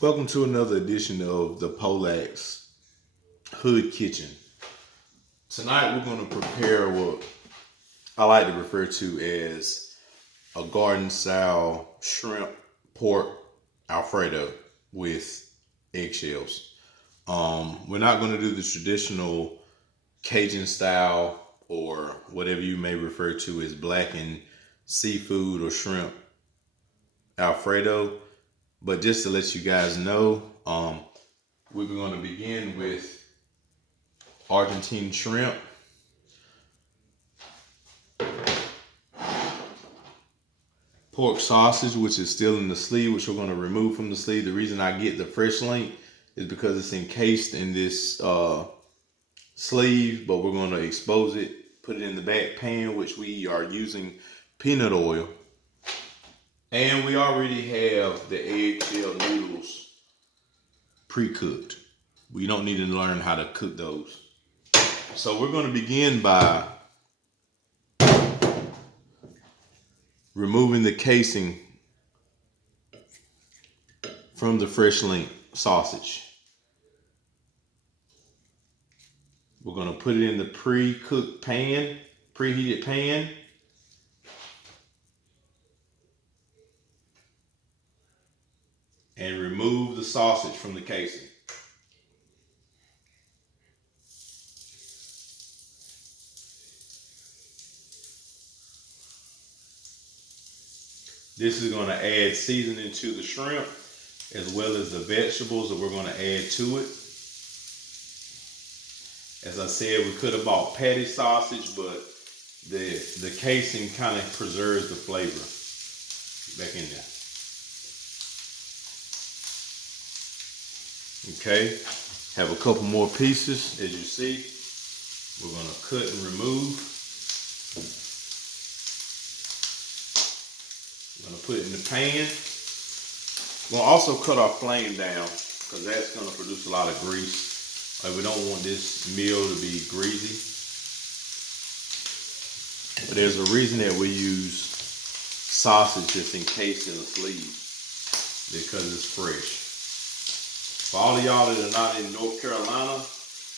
Welcome to another edition of the Polax Hood Kitchen. Tonight we're going to prepare what I like to refer to as a garden style shrimp pork Alfredo with eggshells. We're not going to do the traditional Cajun style or whatever you may refer to as blackened seafood or shrimp Alfredo. But just to let you guys know, we're going to begin with Argentine shrimp, pork sausage, which is still in the sleeve, which we're going to remove from the sleeve. The reason I get the fresh link is because it's encased in this sleeve, but we're going to expose it, put it in the back pan, which we are using peanut oil. And we already have the eggshell noodles pre-cooked. We don't need to learn how to cook those. So we're going to begin by removing the casing from the fresh link sausage. We're going to put it in the pre-cooked pan, preheated pan. And remove the sausage from the casing. This is going to add seasoning to the shrimp as well as the vegetables that we're going to add to it. As I said, we could have bought patty sausage, but the casing kind of preserves the flavor. Back in there. Okay, have a couple more pieces. As you see, we're going to cut and remove. I'm going to put it in the pan. We'll also cut our flame down because that's going to produce a lot of grease. We don't want this meal to be greasy. But there's a reason that we use sausage that's encased in a sleeve, because it's fresh. For all of y'all that are not in North Carolina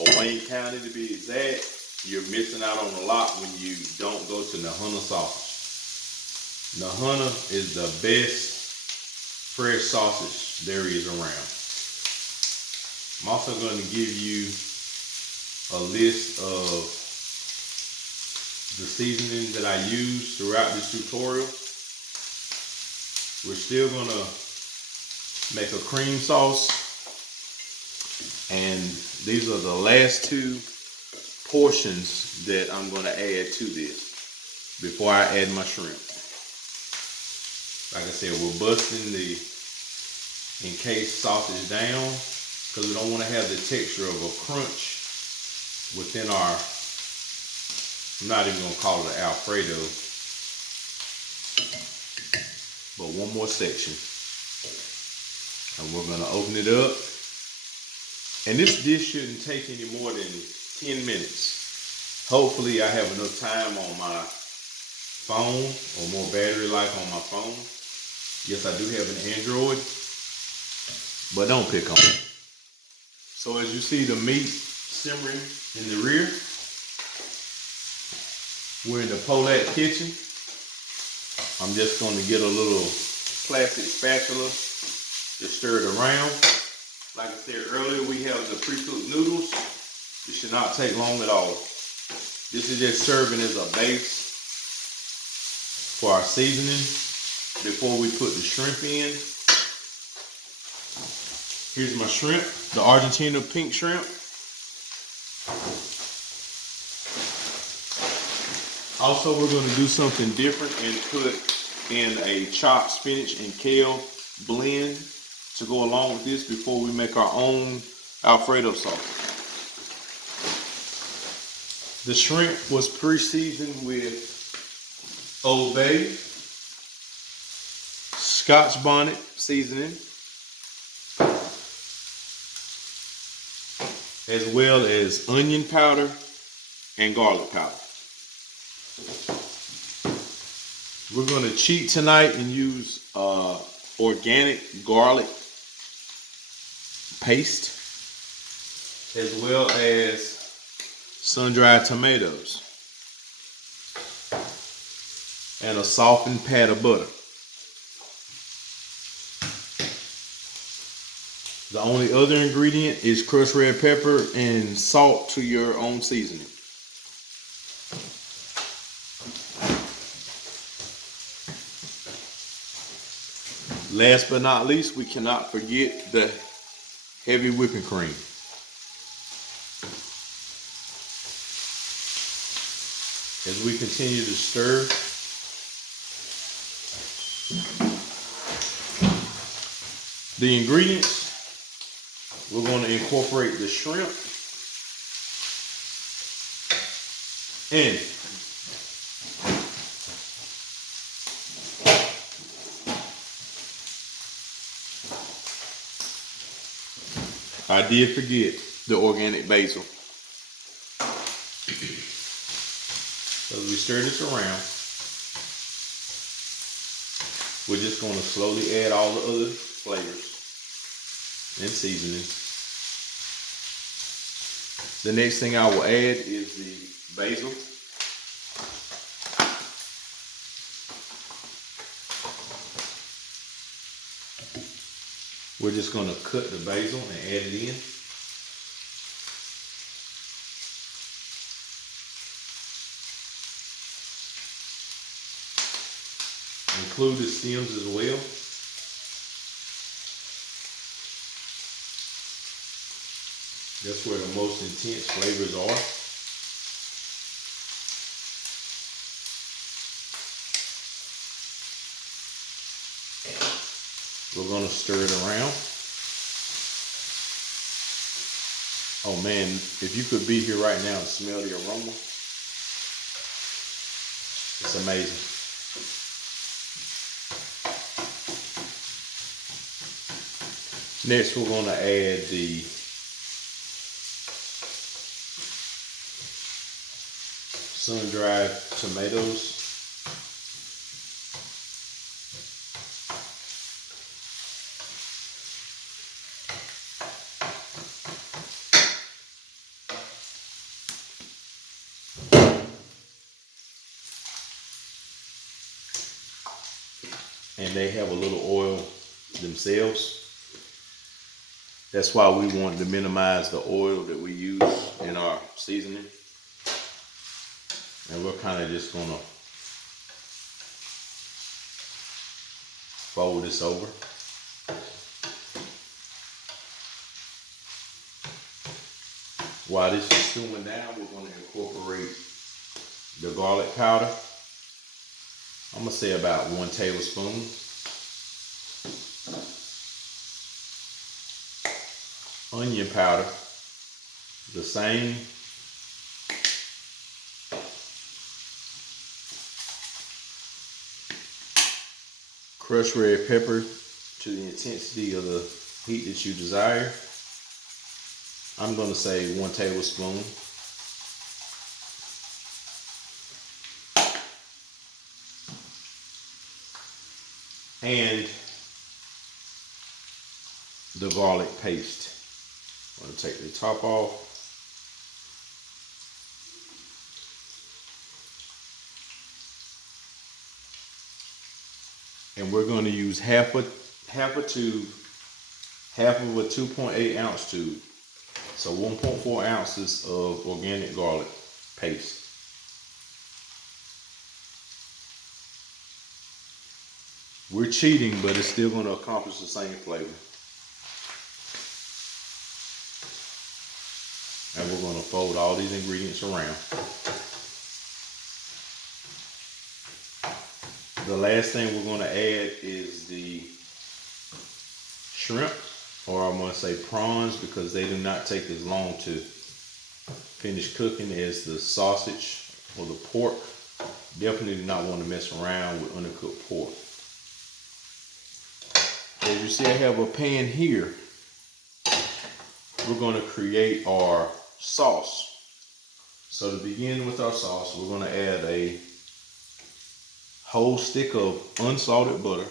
or Wayne County to be exact, you're missing out on a lot when you don't go to Nahuna sausage. Nahuna is the best fresh sausage there is around. I'm also going to give you a list of the seasoning that I use throughout this tutorial. We're still going to make a cream sauce. And these are the last two portions that I'm going to add to this before I add my shrimp. Like I said, we're busting the encased sausage down because we don't want to have the texture of a crunch within our, I'm not even going to call it an Alfredo, but one more section. And we're going to open it up. And this dish shouldn't take any more than 10 minutes. Hopefully I have enough time on my phone or more battery life on my phone. Yes, I do have an Android, but don't pick on it. So as you see the meat simmering in the rear, we're in the Polax kitchen. I'm just going to get a little plastic spatula to stir it around. Like I said earlier, we have the pre-cooked noodles. It should not take long at all. This is just serving as a base for our seasoning before we put the shrimp in. Here's my shrimp, the Argentina pink shrimp. Also, we're going to do something different and put in a chopped spinach and kale blend to go along with this before we make our own Alfredo sauce. The shrimp was pre-seasoned with Old Bay, Scotch bonnet seasoning, as well as onion powder and garlic powder. We're going to cheat tonight and use organic garlic paste as well as sun-dried tomatoes and a softened pat of butter. The only other ingredient is crushed red pepper and salt to your own seasoning. Last but not least, we cannot forget the heavy whipping cream. As we continue to stir, the ingredients, we're going to incorporate the shrimp and I did forget the organic basil. So as we stir this around, we're just going to slowly add all the other flavors and seasonings. The next thing I will add is the basil. We're just going to cut the basil and add it in. Include the stems as well. That's where the most intense flavors are. We're going to stir it around. Oh man, if you could be here right now and smell the aroma, it's amazing. Next, we're going to add the sun-dried tomatoes. And they have a little oil themselves. That's why we wanted to minimize the oil that we use in our seasoning. And we're kind of just gonna fold this over. While this is stewing down, we're gonna incorporate the garlic powder. I'm gonna say about 1 tablespoon. Onion powder, the same. Crushed red pepper to the intensity of the heat that you desire. I'm going to say 1 tablespoon. And the garlic paste. I'm going to take the top off. And we're going to use half of a 2.8 ounce tube. So 1.4 ounces of organic garlic paste. We're cheating, but it's still going to accomplish the same flavor. And we're going to fold all these ingredients around. The last thing we're going to add is the shrimp, or I'm going to say prawns, because they do not take as long to finish cooking as the sausage or the pork. Definitely do not want to mess around with undercooked pork. As you see, I have a pan here. We're going to create our sauce. So to begin with our sauce, we're going to add a whole stick of unsalted butter.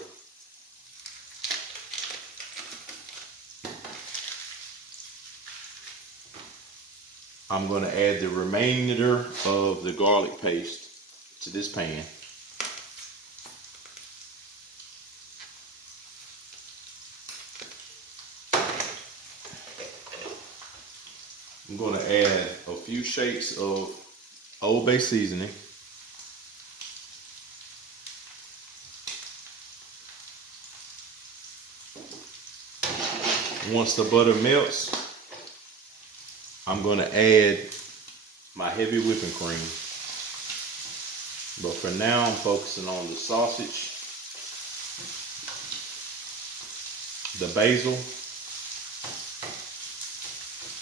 I'm going to add the remainder of the garlic paste to this pan. I'm going to add a few shakes of Old Bay seasoning. Once the butter melts, I'm going to add my heavy whipping cream. But for now, I'm focusing on the sausage, the basil,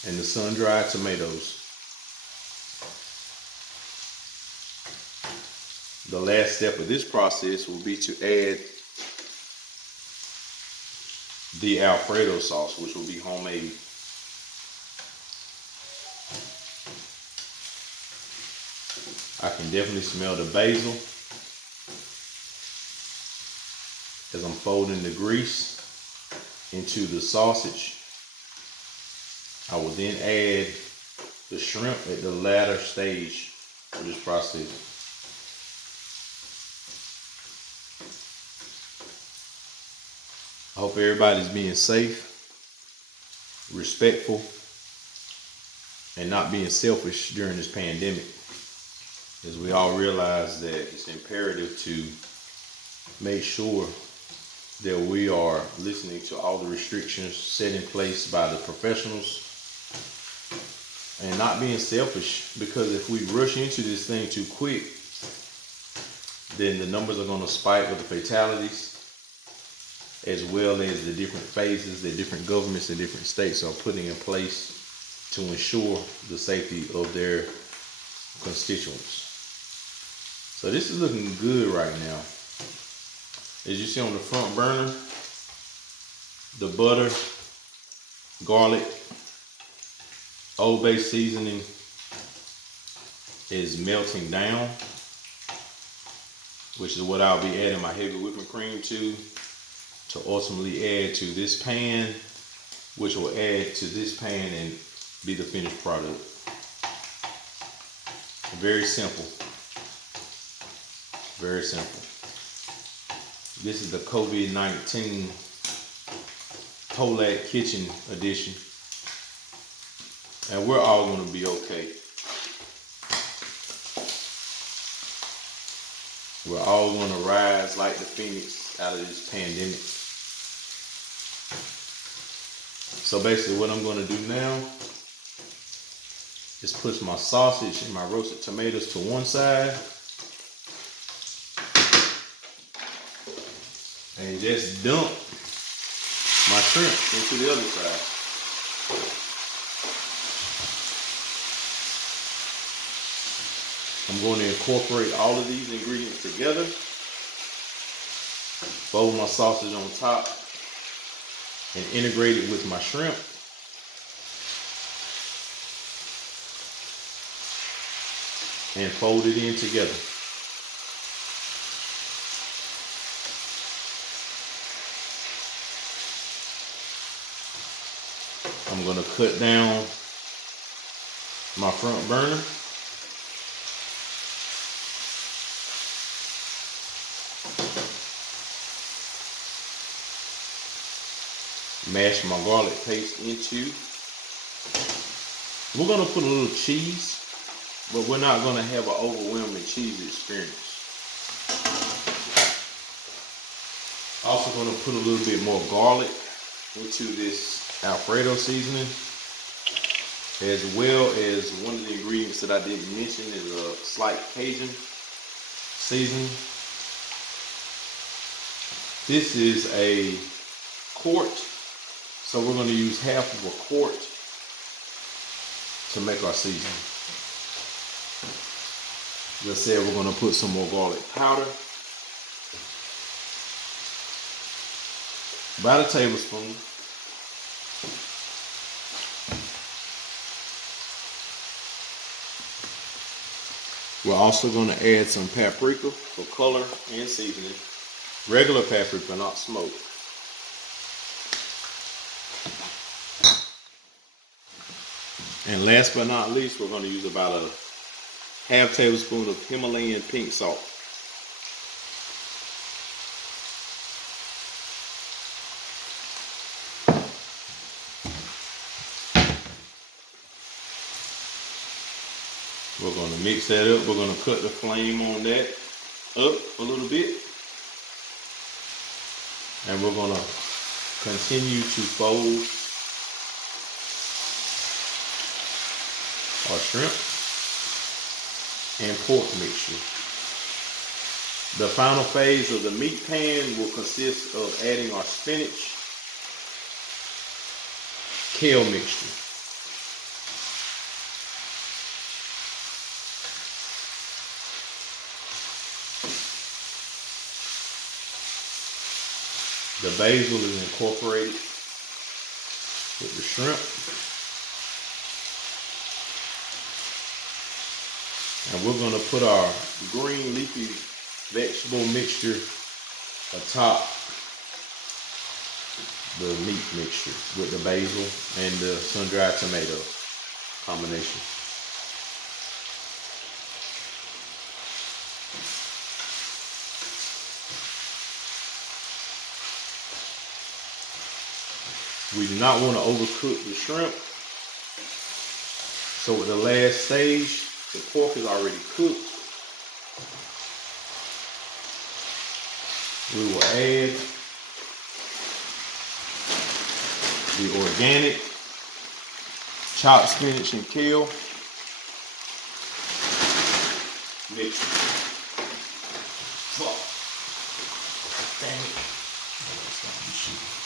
and the sun-dried tomatoes. The last step of this process will be to add the Alfredo sauce, which will be homemade. I can definitely smell the basil as I'm folding the grease into the sausage. I will then add the shrimp at the latter stage of this process. I hope everybody's being safe, respectful, and not being selfish during this pandemic, as we all realize that it's imperative to make sure that we are listening to all the restrictions set in place by the professionals and not being selfish, because if we rush into this thing too quick, then the numbers are going to spike with the fatalities, as well as the different phases that different governments and different states are putting in place to ensure the safety of their constituents. So this is looking good right now. As you see on the front burner, the butter, garlic, Old Bay seasoning is melting down, which is what I'll be adding my heavy whipping cream to ultimately add to this pan, which will add to this pan and be the finished product. Very simple. Very simple. This is the COVID-19 Polak Kitchen edition. And we're all going to be okay. We're all going to rise like the phoenix out of this pandemic. So basically what I'm going to do now is push my sausage and my roasted tomatoes to one side and just dump my shrimp into the other side. I'm going to incorporate all of these ingredients together, fold my sausage on top, and integrate it with my shrimp. And fold it in together. I'm going to cut down my front burner. Mash my garlic paste into. We're going to put a little cheese, but we're not going to have an overwhelming cheese experience. Also going to put a little bit more garlic into this Alfredo seasoning, as well as one of the ingredients that I didn't mention is a slight Cajun seasoning. This is a quart, so we're going to use half of a quart to make our seasoning. As I said, we're going to put some more garlic powder. About a tablespoon. We're also going to add some paprika for color and seasoning. Regular paprika, not smoked. And last but not least, we're going to use about a half tablespoon of Himalayan pink salt. We're going to mix that up. We're going to cut the flame on that up a little bit. And we're going to continue to fold our shrimp and pork mixture. The final phase of the meat pan will consist of adding our spinach, kale mixture. The basil is incorporated with the shrimp. And we're going to put our green leafy vegetable mixture atop the meat mixture with the basil and the sun-dried tomato combination. We do not want to overcook the shrimp. So with the last stage, the pork is already cooked. We will add the organic chopped spinach and kale mixture. Fuck. Dang it. That's gonna be shit.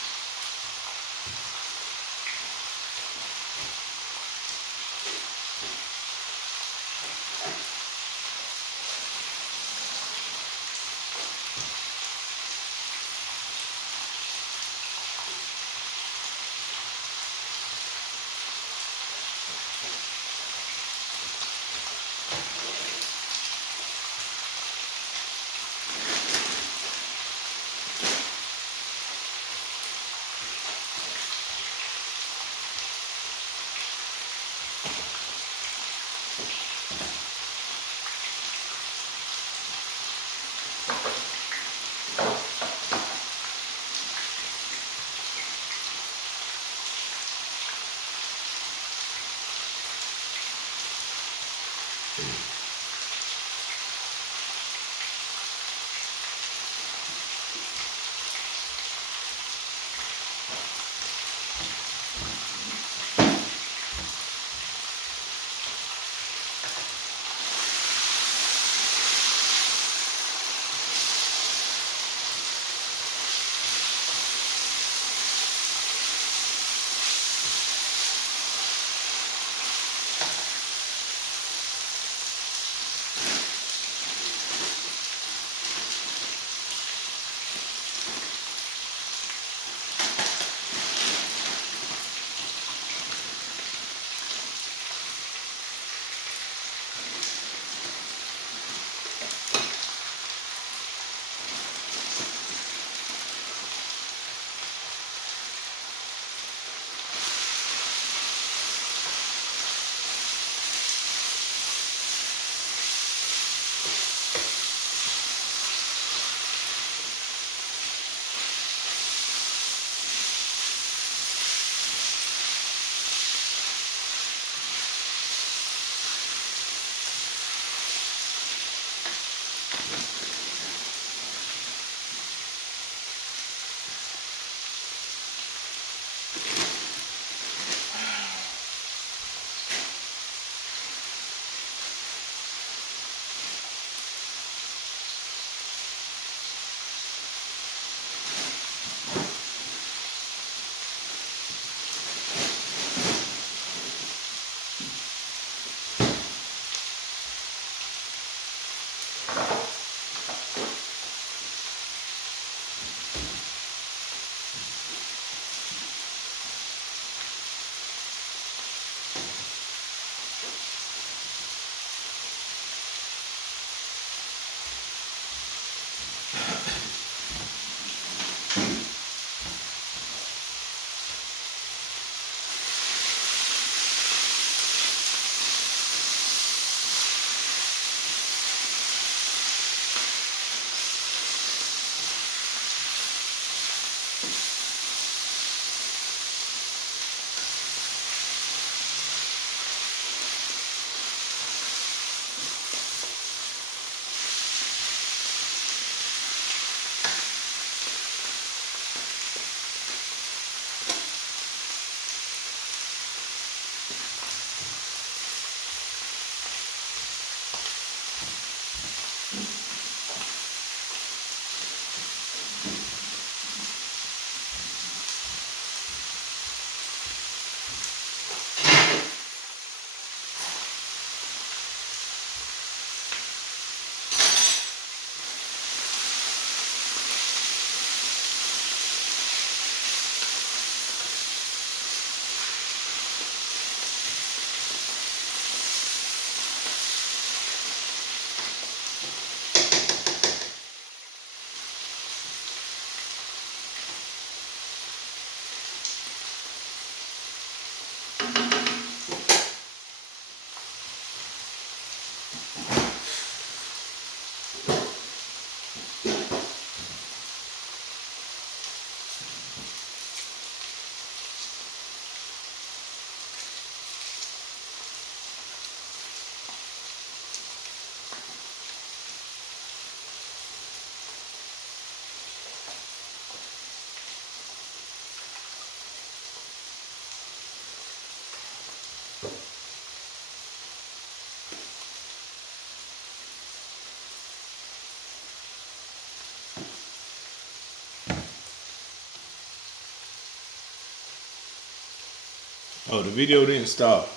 Oh, the video didn't stop.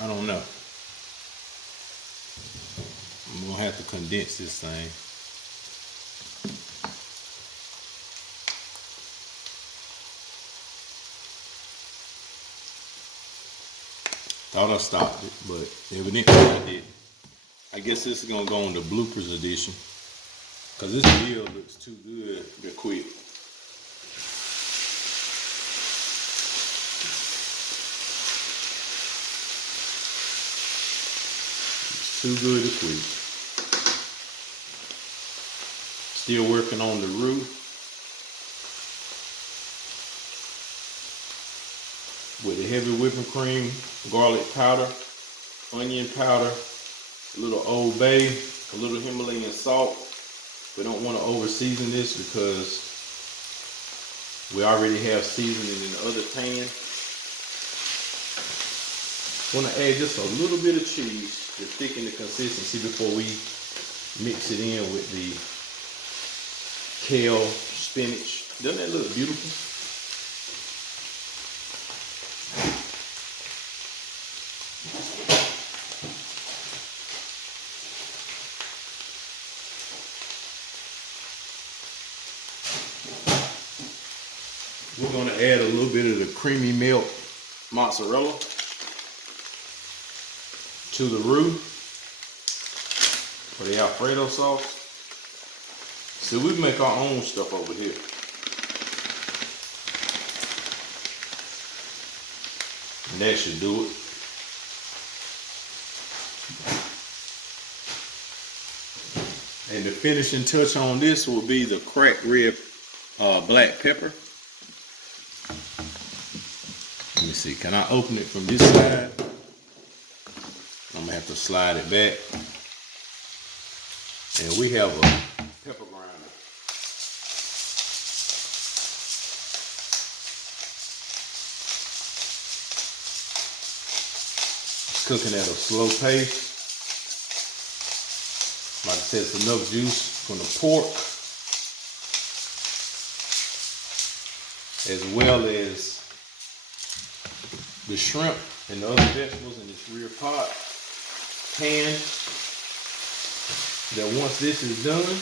I don't know. I'm gonna have to condense this thing. Thought I stopped it, but evidently I didn't. I guess this is gonna go on the bloopers edition, cause this video looks too good to quit. It's too good to quit. Still working on the roux with the heavy whipping cream, garlic powder, onion powder, a little Old Bay, a little Himalayan salt. We don't want to over season this because we already have seasoning in the other pan. Want to add just a little bit of cheese to thicken the consistency before we mix it in with the kale, spinach. Doesn't that look beautiful? We're going to add a little bit of the creamy milk mozzarella to the roux for the Alfredo sauce. So we make our own stuff over here. And that should do it. And the finishing touch on this will be the cracked red black pepper. Let me see, can I open it from this side? I'm gonna have to slide it back. And we have a pepper grinder. It's cooking at a slow pace. Like I said, it's enough juice from the pork, as well as the shrimp and the other vegetables in this rear pan. That once this is done,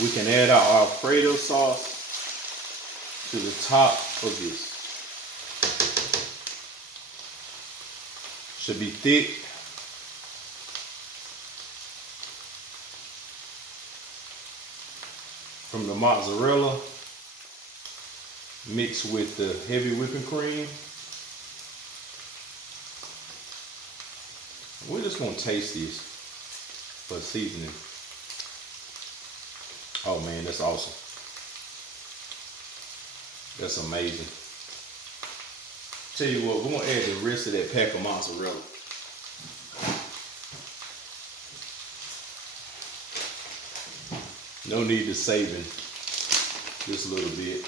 we can add our Alfredo sauce to the top of this. Should be thick. From the mozzarella mixed with the heavy whipping cream. We're just gonna taste this for seasoning. Oh man, that's awesome. That's amazing. Tell you what, we're gonna add the rest of that pack of mozzarella. No need to saving just a little bit.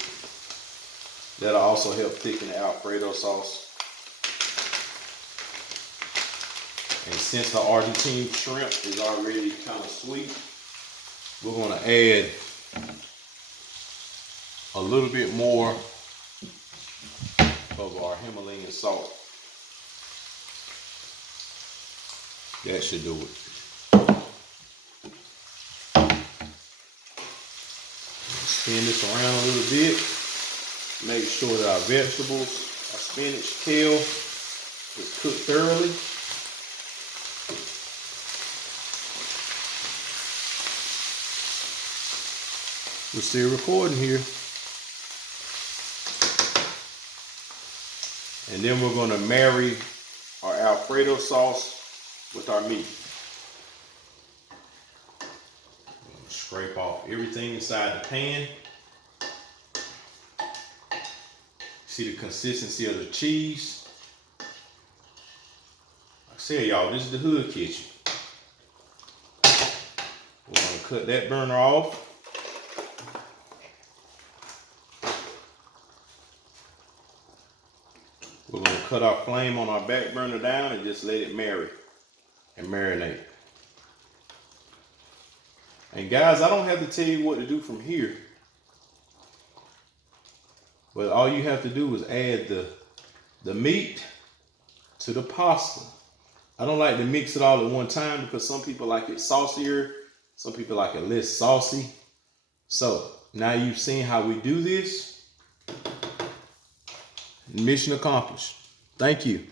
That'll also help thicken the Alfredo sauce. And since the Argentine shrimp is already kind of sweet, we're gonna add a little bit more of our Himalayan salt. That should do it. Spin this around a little bit. Make sure that our vegetables, our spinach, kale, is cooked thoroughly. We're still recording here. And then we're going to marry our Alfredo sauce with our meat. Scrape off everything inside the pan. See the consistency of the cheese. Like I said, y'all, this is the hood kitchen. We're going to cut that burner off. We're going to cut our flame on our back burner down and just let it marry and marinate. And guys, I don't have to tell you what to do from here. But all you have to do is add the meat to the pasta. I don't like to mix it all at one time because some people like it saucier, some people like it less saucy. So now you've seen how we do this. Mission accomplished. Thank you.